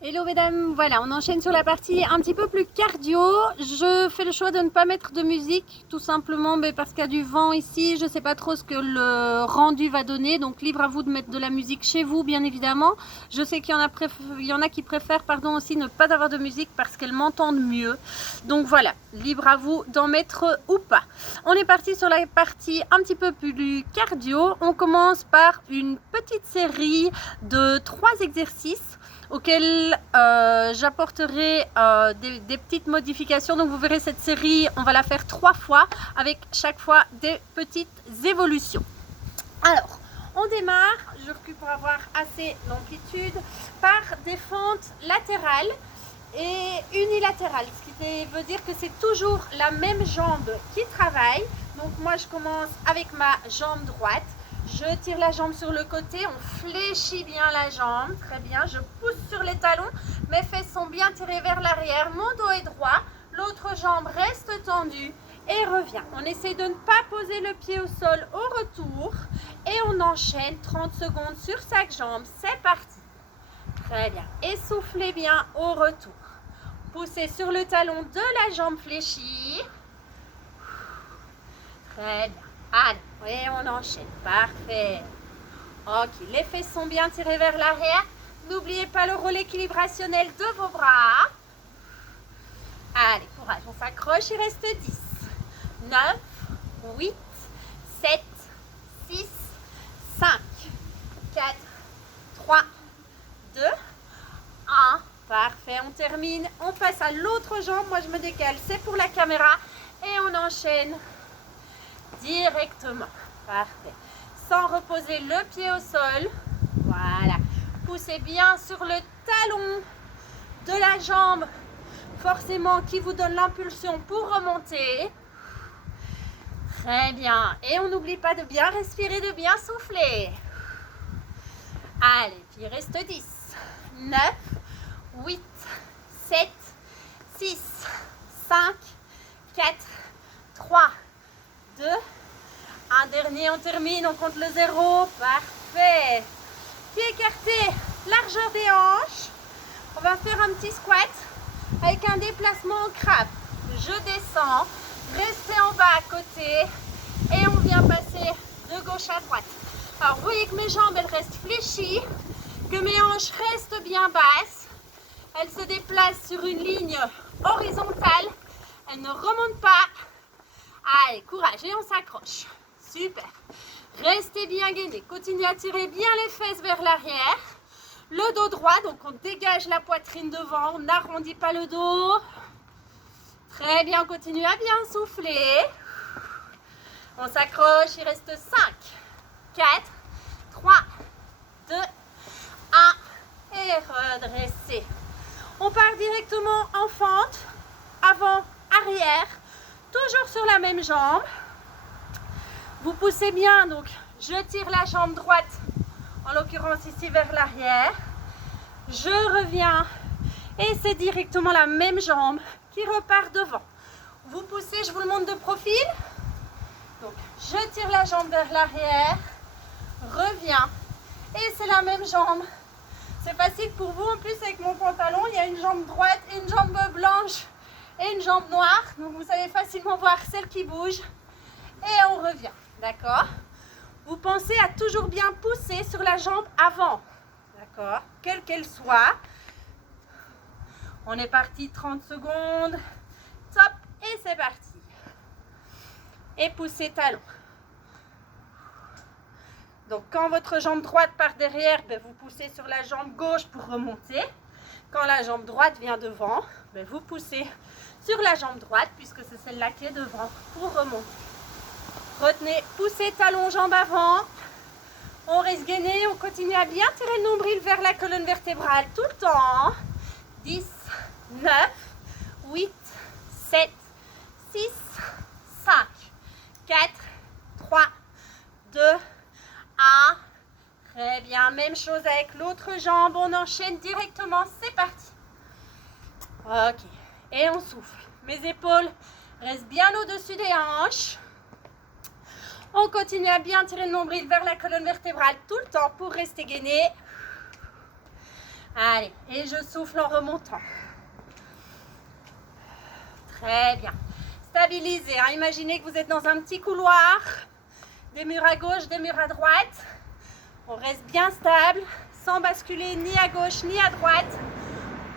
Hello mesdames, voilà, on enchaîne sur la partie un petit peu plus cardio. Je fais le choix de ne pas mettre de musique, tout simplement parce qu'il y a du vent ici. Je ne sais pas trop ce que le rendu va donner, donc libre à vous de mettre de la musique chez vous, bien évidemment. Je sais qu'il y en a qui préfèrent aussi ne pas avoir de musique parce qu'elles m'entendent mieux. Donc voilà, libre à vous d'en mettre ou pas. On est parti sur la partie un petit peu plus cardio. On commence par une petite série de 3 exercices auquel j'apporterai des petites modifications. Donc vous verrez cette série, on va la faire 3 fois avec chaque fois des petites évolutions. Alors, on démarre, je recule pour avoir assez d'amplitude, par des fentes latérales et unilatérales, ce qui veut dire que c'est toujours la même jambe qui travaille. Donc moi je commence avec ma jambe droite. Je tire la jambe sur le côté, on fléchit bien la jambe, très bien, je pousse sur les talons, mes fesses sont bien tirées vers l'arrière, mon dos est droit, l'autre jambe reste tendue et revient. On essaie de ne pas poser le pied au sol au retour et on enchaîne 30 secondes sur chaque jambe, c'est parti. Très bien, essoufflez bien au retour. Poussez sur le talon de la jambe fléchie. Très bien. Allez, et on enchaîne. Parfait. Ok, les fesses sont bien tirées vers l'arrière. N'oubliez pas le rôle équilibrationnel de vos bras. Allez, courage, on s'accroche, il reste 10, 9, 8, 7, 6, 5, 4, 3, 2, 1. Parfait, on termine. On passe à l'autre jambe. Moi, je me décale, c'est pour la caméra. Et on enchaîne directement. Parfait. Sans reposer le pied au sol. Voilà. Poussez bien sur le talon de la jambe, forcément qui vous donne l'impulsion pour remonter. Très bien. Et on n'oublie pas de bien respirer, de bien souffler. Allez, puis il reste 10, 9, 8, 7, 6, 5, 4, 3, 2, un dernier, on termine, on compte le 0, parfait. Pieds écartés, largeur des hanches. On va faire un petit squat avec un déplacement en crabe. Je descends, restez en bas à côté et on vient passer de gauche à droite. Alors vous voyez que mes jambes elles restent fléchies, que mes hanches restent bien basses. Elles se déplacent sur une ligne horizontale, elles ne remontent pas. Allez, courage et on s'accroche. Super. Restez bien gainés. Continuez à tirer bien les fesses vers l'arrière. Le dos droit, donc on dégage la poitrine devant, on n'arrondit pas le dos. Très bien, on continue à bien souffler. On s'accroche, il reste 5, 4, 3, 2, 1 et redressez. On part directement en fente, avant, arrière, toujours sur la même jambe. Vous poussez bien, donc je tire la jambe droite, en l'occurrence ici vers l'arrière. Je reviens et c'est directement la même jambe qui repart devant. Vous poussez, je vous le montre de profil. Donc je tire la jambe vers l'arrière, reviens et c'est la même jambe. C'est facile pour vous, en plus avec mon pantalon, il y a une jambe droite, une jambe blanche et une jambe noire. Donc vous savez facilement voir celle qui bouge et on revient. D'accord? Vous pensez à toujours bien pousser sur la jambe avant. D'accord? Quelle qu'elle soit. On est parti 30 secondes. Top. Et c'est parti. Et poussez talon. Donc quand votre jambe droite part derrière, vous poussez sur la jambe gauche pour remonter. Quand la jambe droite vient devant, vous poussez sur la jambe droite puisque c'est celle-là qui est devant pour remonter. Retenez, poussez talon, jambe avant. On reste gainé, on continue à bien tirer le nombril vers la colonne vertébrale tout le temps. 10, 9, 8, 7, 6, 5, 4, 3, 2, 1. Très bien, même chose avec l'autre jambe. On enchaîne directement, c'est parti. Ok, et on souffle. Mes épaules restent bien au-dessus des hanches. On continue à bien tirer le nombril vers la colonne vertébrale tout le temps pour rester gainé. Allez, et je souffle en remontant. Très bien. Stabilisez, hein. Imaginez que vous êtes dans un petit couloir, des murs à gauche, des murs à droite. On reste bien stable, sans basculer ni à gauche ni à droite.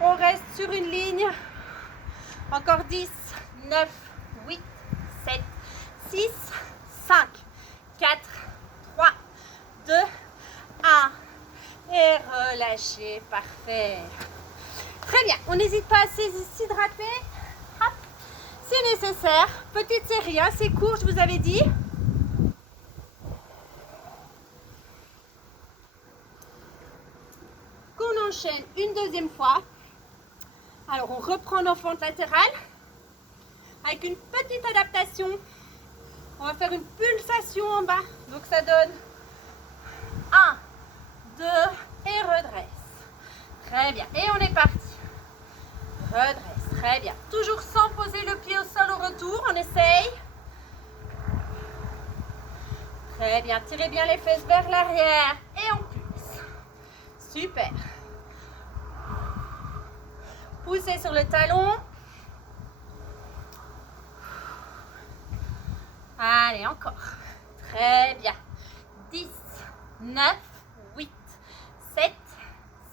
On reste sur une ligne. Encore 10, 9, 8, 7, 6, 5, 4, 3, 2, 1. Et relâchez, parfait. Très bien, on n'hésite pas à s'hydrater. Hop, si nécessaire. Petite série, hein, c'est court, je vous avais dit. Qu'on enchaîne une deuxième fois. Alors, on reprend nos fentes latérales avec une petite adaptation. On va faire une pulsation en bas. Donc, ça donne 1, 2 et redresse. Très bien. Et on est parti. Redresse. Très bien. Toujours sans poser le pied au sol au retour. On essaye. Très bien. Tirez bien les fesses vers l'arrière et on pulse. Super. Poussez sur le talon. Allez, encore. Très bien. 10, 9, 8, 7,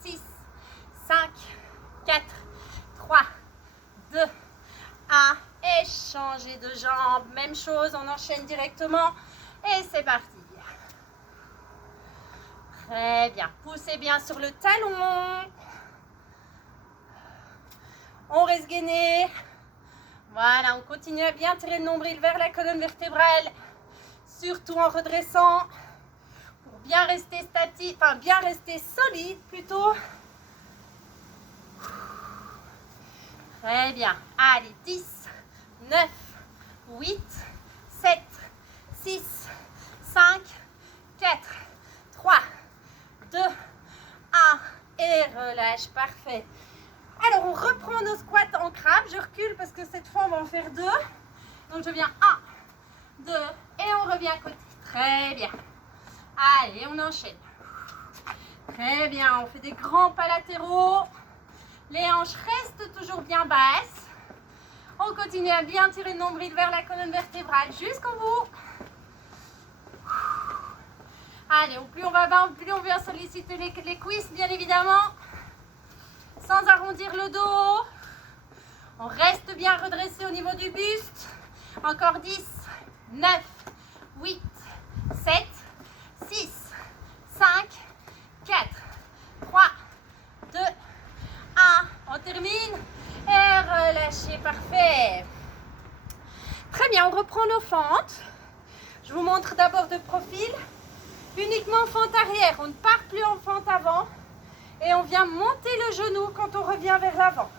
6, 5, 4, 3, 2, 1. Et changez de jambe. Même chose, on enchaîne directement. Et c'est parti. Très bien. Poussez bien sur le talon. On reste gainé. Voilà, on continue à bien tirer le nombril vers la colonne vertébrale. Surtout en redressant. Pour bien rester statique, enfin bien rester solide plutôt. Très bien. Allez, 10, 9, 8, 7, 6, 5, 4, 3, 2, 1. Et relâche, parfait. Alors, on reprend nos squats en crabe. Je recule parce que cette fois, on va en faire 2. Donc, je viens 1, 2 et on revient à côté. Très bien. Allez, on enchaîne. Très bien. On fait des grands pas latéraux. Les hanches restent toujours bien basses. On continue à bien tirer le nombril vers la colonne vertébrale jusqu'au bout. Allez, plus on va plus on vient solliciter les cuisses, bien évidemment. Sans arrondir le dos. On reste bien redressé au niveau du buste. Encore 10, 9, 8, 7, 6, 5, 4, 3, 2, 1. On termine. Et relâchez, parfait. Très bien, on reprend nos fentes. Je vous montre d'abord de profil. Uniquement fente arrière. On ne part plus en fente avant. Et on vient monter le genou quand on revient vers l'avant.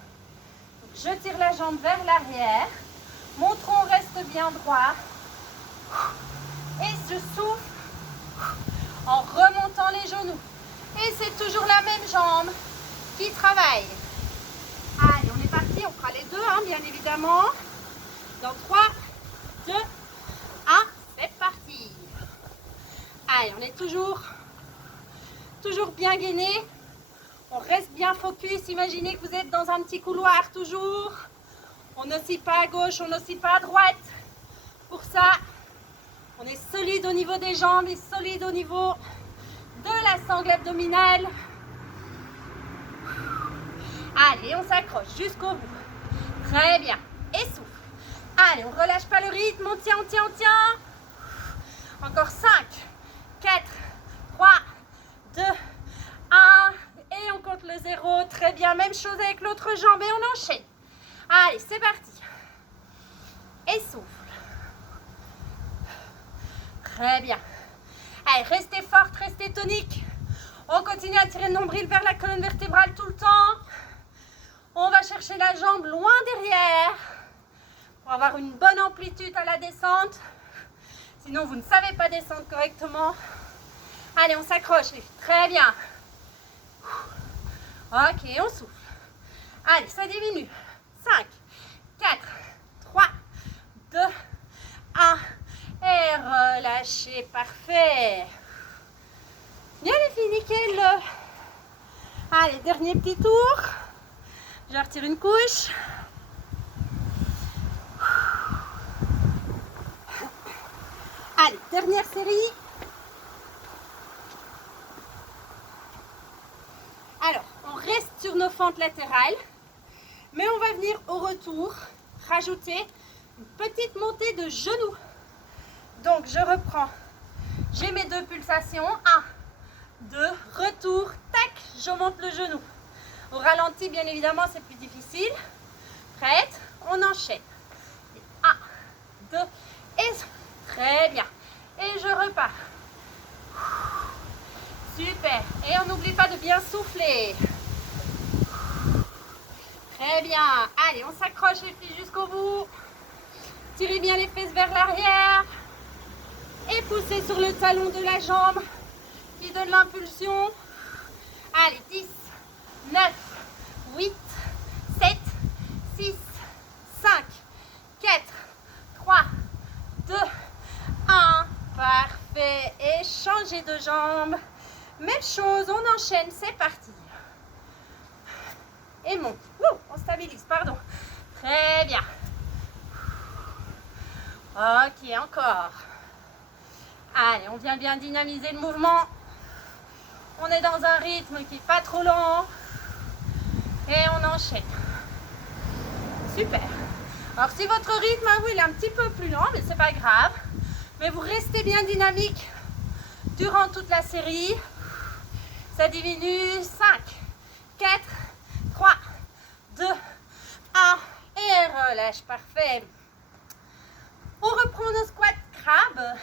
Je tire la jambe vers l'arrière. Mon tronc reste bien droit. Et je souffle en remontant les genoux. Et c'est toujours la même jambe qui travaille. Allez, on est parti. On fera les deux, hein, bien évidemment. Dans 3, 2, 1. C'est parti. Allez, on est toujours bien gainé. On reste bien focus. Imaginez que vous êtes dans un petit couloir toujours. On n'oscille pas à gauche, on n'oscille pas à droite. Pour ça, on est solide au niveau des jambes et solide au niveau de la sangle abdominale. Allez, on s'accroche jusqu'au bout. Très bien. Et souffle. Allez, on ne relâche pas le rythme. On tient, on tient, on tient. Encore 5, 4, 3, 2, 1. Et on compte le 0. Très bien. Même chose avec l'autre jambe et on enchaîne. Allez, c'est parti. Et souffle. Très bien. Allez, restez forte, restez tonique. On continue à tirer le nombril vers la colonne vertébrale tout le temps. On va chercher la jambe loin derrière pour avoir une bonne amplitude à la descente. Sinon, vous ne savez pas descendre correctement. Allez, on s'accroche, les filles. Très bien. Ok, on souffle. Allez, ça diminue. 5, 4, 3, 2, 1. Et relâchez. Parfait. Bien les filles, nickel. Allez, dernier petit tour. Je retire une couche. Allez, dernière série. Alors, on reste sur nos fentes latérales, mais on va venir au retour rajouter une petite montée de genoux. Donc, je reprends. J'ai mes 2 pulsations. 1, 2, retour, tac, je monte le genou. Au ralenti, bien évidemment, c'est plus difficile. Prête? On enchaîne. 1, 2, et très bien. Et je repars. Super. Et on n'oublie pas de bien souffler. Très bien. Allez, on s'accroche les pieds jusqu'au bout. Tirez bien les fesses vers l'arrière. Et poussez sur le talon de la jambe qui donne l'impulsion. Allez, 10, 9, 8, 7, 6, 5, 4, 3, 2, 1. Parfait. Et changez de jambe. Même chose, on enchaîne, c'est parti. Et monte. On stabilise, pardon. Très bien. Ok, encore. Allez, on vient bien dynamiser le mouvement. On est dans un rythme qui n'est pas trop lent. Et on enchaîne. Super. Alors, si votre rythme, il est un petit peu plus lent, mais c'est pas grave. Mais vous restez bien dynamique durant toute la série. Ça diminue. 5, 4, 3, 2, 1. Et relâche. Parfait. On reprend nos squats crabes,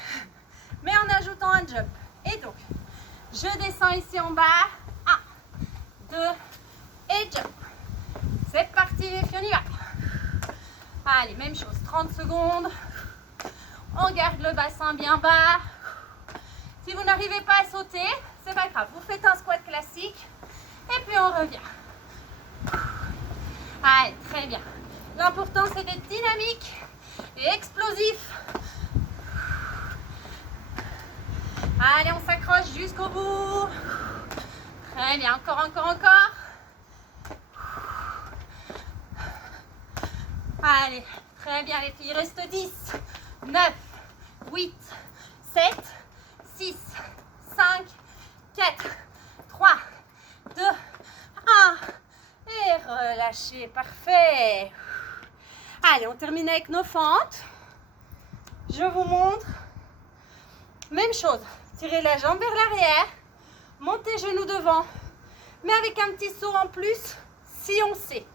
mais en ajoutant un jump. Et donc, je descends ici en bas. 1, 2, et jump. C'est parti les filles, on y va. Allez, même chose, 30 secondes. On garde le bassin bien bas. Si vous n'arrivez pas à sauter, c'est pas grave. Vous faites un squat classique et puis on revient. Allez, très bien. L'important, c'est d'être dynamique et explosif. Allez, on s'accroche jusqu'au bout. Très bien, encore, encore, encore. Allez, très bien les filles, il reste 10, 9, 8, 7, 6, 5, 4, 3, 2, 1. Et relâchez, parfait. Allez, on termine avec nos fentes. Je vous montre. Même chose, tirez la jambe vers l'arrière, montez genoux devant, mais avec un petit saut en plus si on sait.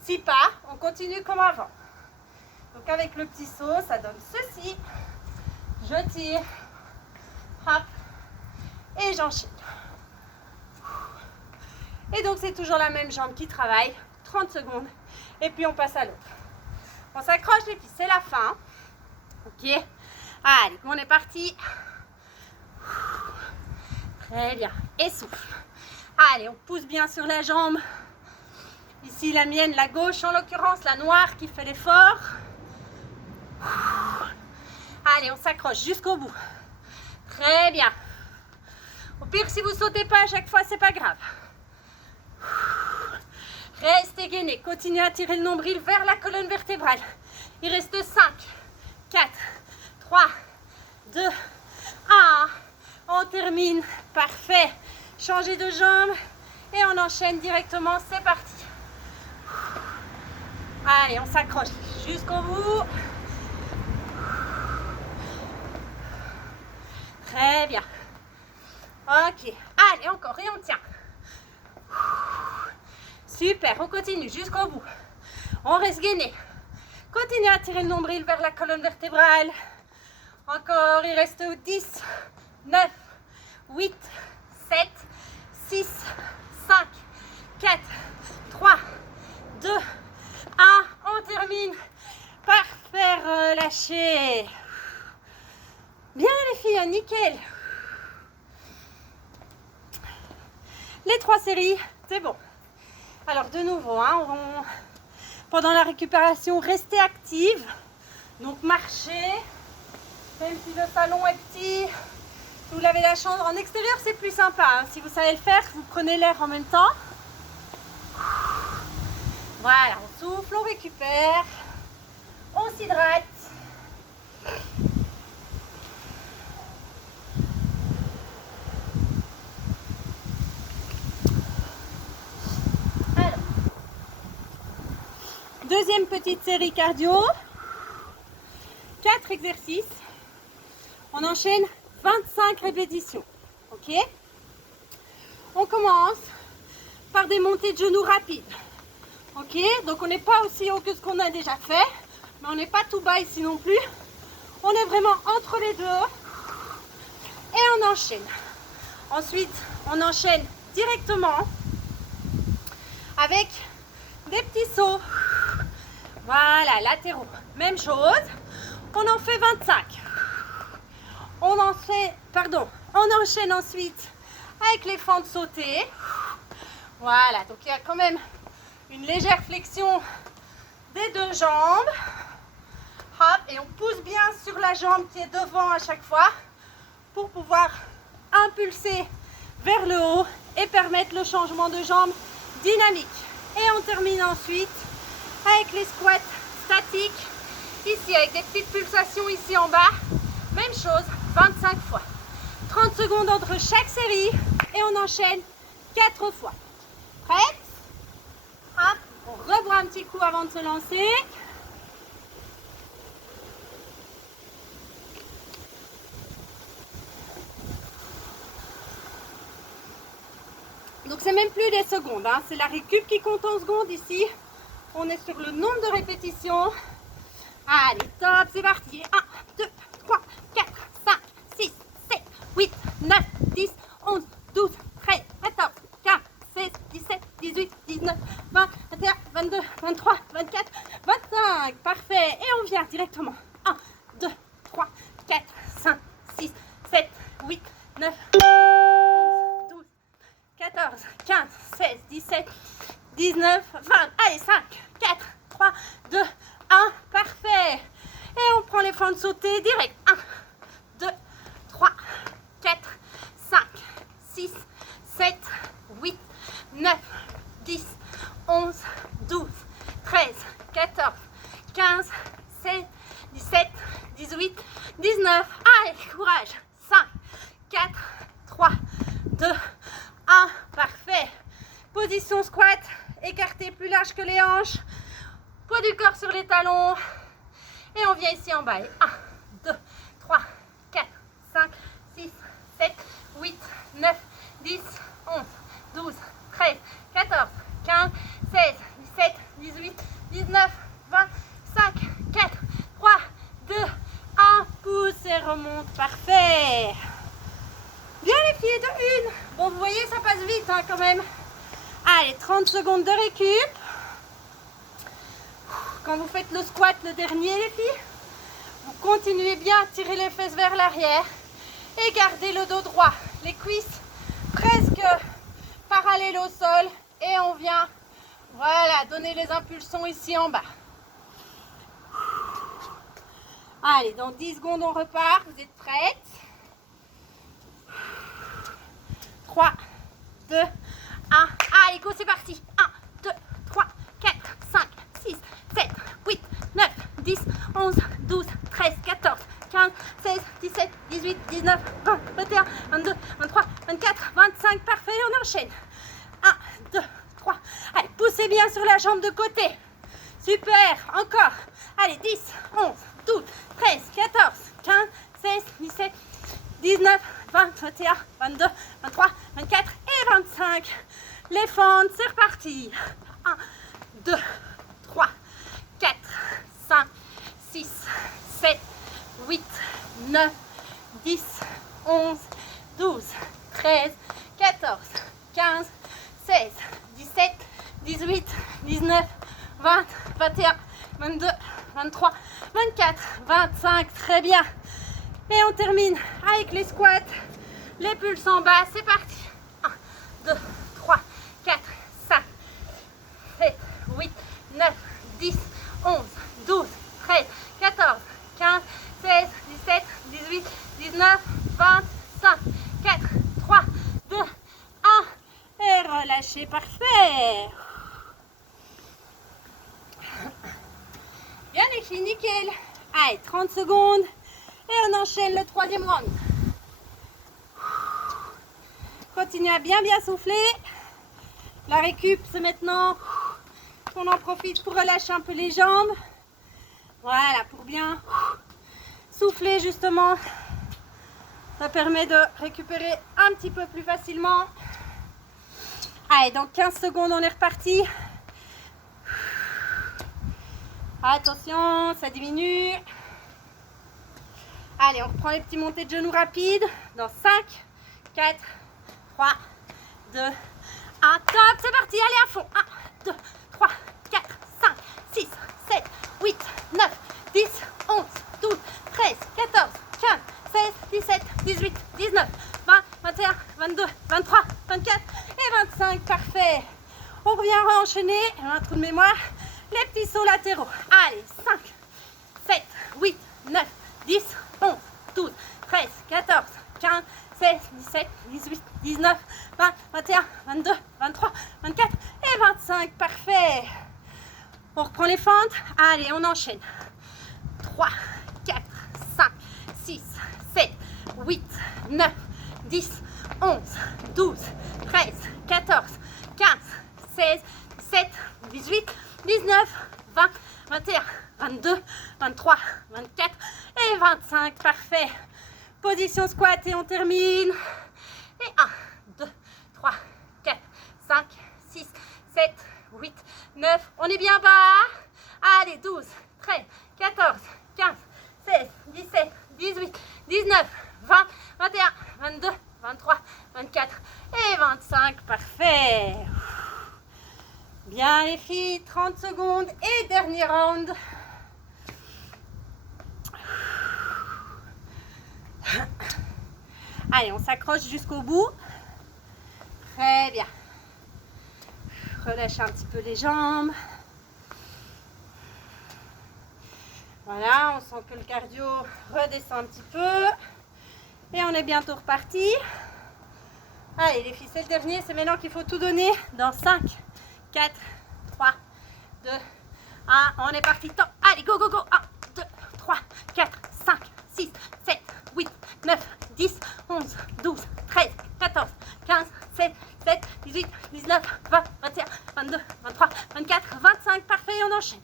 Si pas, on continue comme avant. Donc avec le petit saut, ça donne ceci. Je tire, hop, et j'enchaîne. Et donc c'est toujours la même jambe qui travaille, 30 secondes, et puis on passe à l'autre. On s'accroche les filles, c'est la fin. Ok, allez, on est parti. Très bien, et souffle. Allez, on pousse bien sur la jambe. Ici la mienne, la gauche en l'occurrence, la noire qui fait l'effort. Allez, on s'accroche jusqu'au bout. Très bien. Au pire, si vous sautez pas à chaque fois, c'est pas grave. Restez gainé. Continuez à tirer le nombril vers la colonne vertébrale. Il reste 5, 4, 3, 2, 1. On termine. Parfait. Changez de jambe et on enchaîne directement. C'est parti. Allez, on s'accroche jusqu'au bout. Très bien. Ok. Allez, encore. Et on tient. Super. On continue jusqu'au bout. On reste gainé. Continuez à tirer le nombril vers la colonne vertébrale. Encore. Il reste 10, 9, 8, 7, 6, 5, 4, 3, 2, 1. On termine. Parfait, relâchez. Bien les filles, nickel. Les 3 séries, c'est bon. Alors de nouveau, pendant la récupération, restez active. Donc marchez. Même si le salon est petit, Si vous avez la chance, en extérieur c'est plus sympa, hein. Si vous savez le faire, vous prenez l'air en même temps. Voilà, on souffle, on récupère, on s'hydrate. Alors, deuxième petite série cardio. 4 exercices. On enchaîne 25 répétitions. Ok? On commence par des montées de genoux rapides. Ok, donc on n'est pas aussi haut que ce qu'on a déjà fait, mais on n'est pas tout bas ici non plus. On est vraiment entre les deux et on enchaîne. Ensuite, on enchaîne directement avec des petits sauts. Voilà, latéraux. Même chose. On en fait 25. On enchaîne ensuite avec les fentes sautées. Voilà, donc il y a quand même une légère flexion des deux jambes. Hop, et on pousse bien sur la jambe qui est devant à chaque fois pour pouvoir impulser vers le haut et permettre le changement de jambe dynamique. Et on termine ensuite avec les squats statiques, ici avec des petites pulsations ici en bas. Même chose, 25 fois. 30 secondes entre chaque série et on enchaîne 4 fois. Prête? Hop, on reboit un petit coup avant de se lancer. Donc c'est même plus des secondes, hein. C'est la récup qui compte en secondes ici. On est sur le nombre de répétitions. Allez, top, c'est parti. 1, 2, 3, 4, 5, 6, 7, 8, 9, 10, 11, 12, 13, 14, 15, 16, 17, 18, 19, 20, 21, 22, 23, 24, 25. Parfait. Et on vient directement. 1, 2, 3, 4, 5, 6, 7, 8, 9, 11, 12, 14, 15, 16, 17, 19, 20. Allez, 5, 4, 3, 2, 1. Parfait. Et on prend les fentes sautées direct. 1, 2, 3, 4, 5, 6, 7, 8, 9, 10, 11, 12, 13, 14, 15, 16, 17, 18, 19. Allez, courage. 5, 4, 3, 2, 1. Parfait. Position squat. Écartez plus large que les hanches. Poids du corps sur les talons. Et on vient ici en bas. 1, 2, 3, 4, 5, 6, 7, 8, 9, 10, 11, 12, 13, 14, 15, 16, 17, 18, 19, 20, 5, 4, 3, 2, 1. Pousse et remonte. Parfait. Bien les filles, de une. Bon, vous voyez, ça passe vite hein, quand même. Allez, 30 secondes de récup. Quand vous faites le squat, le dernier les filles, vous continuez bien à tirer les fesses vers l'arrière et gardez le dos droit. Les cuisses presque parallèles au sol et on vient, voilà, donner les impulsions ici en bas. Allez, dans 10 secondes, on repart. Vous êtes prêtes? 3, 2, 1. Allez, go, c'est parti. 1, 2, 3, 4, 5, 6, 7, 8, 9, 10, 11, 12, 13, 14, 15, 16, 17, 18, 19, 20, 21, 22, 23, 24, 25. Parfait, on enchaîne. 1, 2, 3. Allez, poussez bien sur la jambe de côté. Super, encore. Allez, 10, 11, 12, 13, 14, 15, 16, 17, 19, 20, 21, 22, 23, 24 et 25. Les fentes, c'est reparti. 1, 2, 3, 4, 5, 6, 7, 8, 9, 10, 11, 12, 13, 14, 15, 16, 17, 18, 19, 20, 21, 22, 23, 24, 25. Très bien. Et on termine avec les squats. Les pulses en bas. C'est parti. 1, 2, 3, 4, 5, 7, 8, 9, 10, 11, 12, 13, 14, 15, 16, 17, 18, 19, 20, 5, nickel. Allez, 30 secondes. Et on enchaîne le troisième round. Continue à bien souffler. La récup, c'est maintenant qu'on en profite pour relâcher un peu les jambes. Voilà, pour bien souffler justement. Ça permet de récupérer un petit peu plus facilement. Allez, dans 15 secondes, on est reparti. Attention, ça diminue. Allez, on reprend les petits montées de genoux rapides. Dans 5, 4, 3, 2, 1. Top, c'est parti. Allez à fond. 1, 2, 3, 4, 5, 6, 7, 8, 9, 10, 11, 12, 13, 14, 15, 16, 17, 18, 19, 20, 21, 22, 23, 24 et 25. Parfait. On revient enchaîner. Un trou de mémoire. Les petits sauts latéraux. Allez, 5, 7, 8, 9, 10, 11, 12, 13, 14, 15, 16, 17, 18, 19, 20, 21, 22, 23, 24 et 25. Parfait. On reprend les fentes. Allez, on enchaîne. 3, 4, 5, 6, 7, 8, 9, 10, 11, 12, 13, 14, 15, 16, 17, 18, 19, 20, 21, 22, 23, 24 et 25. Parfait. Position squat et on termine. Et 1, 2, 3, 4, 5, 6, 7, 8, 9. On est bien bas. Allez, 12, 13, 14, 15, 16, 17, 18, 19, 20, 21, 22, 23, 24 et 25. Parfait. Bien les filles, 30 secondes et dernier round. Allez, on s'accroche jusqu'au bout. Très bien. Relâchez un petit peu les jambes. Voilà, on sent que le cardio redescend un petit peu. Et on est bientôt reparti. Allez les filles, c'est le dernier. C'est maintenant qu'il faut tout donner. Dans 5, 4, 3, 2, 1. On est parti. Top. Allez, go, go, go. 1, 2, 3, 4, 5, 6, 7, 8, 9, 10, 11, 12, 13, 14, 15, 16, 17, 18, 19, 20, 21, 22, 23, 24, 25. Parfait, on enchaîne.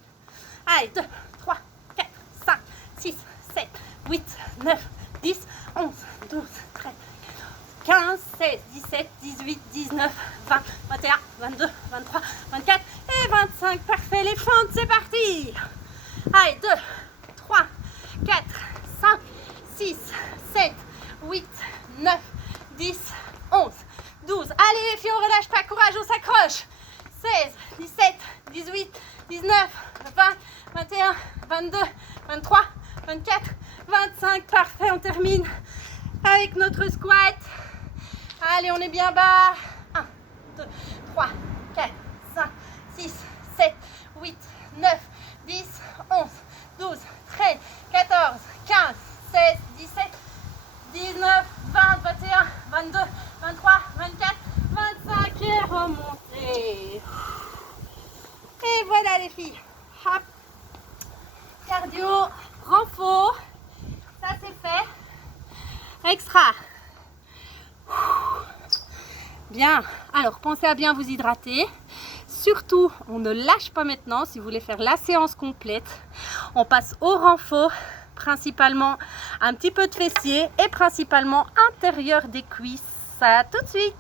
Allez, 2, 3, 4, 5, 6, 7, 8, 9, 10, 11, 12, 13, 15, 16, 17, 18, 19, 20, 21, 22, 23, 24 et 25. Parfait, les fentes, c'est parti. Allez, 2, 3, 4, 5, 6, 7, 8, 9, 10, 11, 12. Allez les filles, on relâche pas, courage, on s'accroche. 16, 17, 18, 19, 20, 21, 22, 23, 24, 25. Parfait, on termine avec notre squat. Allez, on est bien bas. 1, 2, 3, 4, 5, 6, 7, 8, 9, 10, 11, 12, 13, 14, 15, 16, 17, 19, 20, 21, 22, 23, 24, 25 et remonter. Et voilà les filles. Hop. Cardio, renfort. Ça c'est fait. Extra. Bien. Alors pensez à bien vous hydrater. Surtout, on ne lâche pas maintenant si vous voulez faire la séance complète. On passe au renfort, principalement un petit peu de fessiers et principalement intérieur des cuisses. À tout de suite.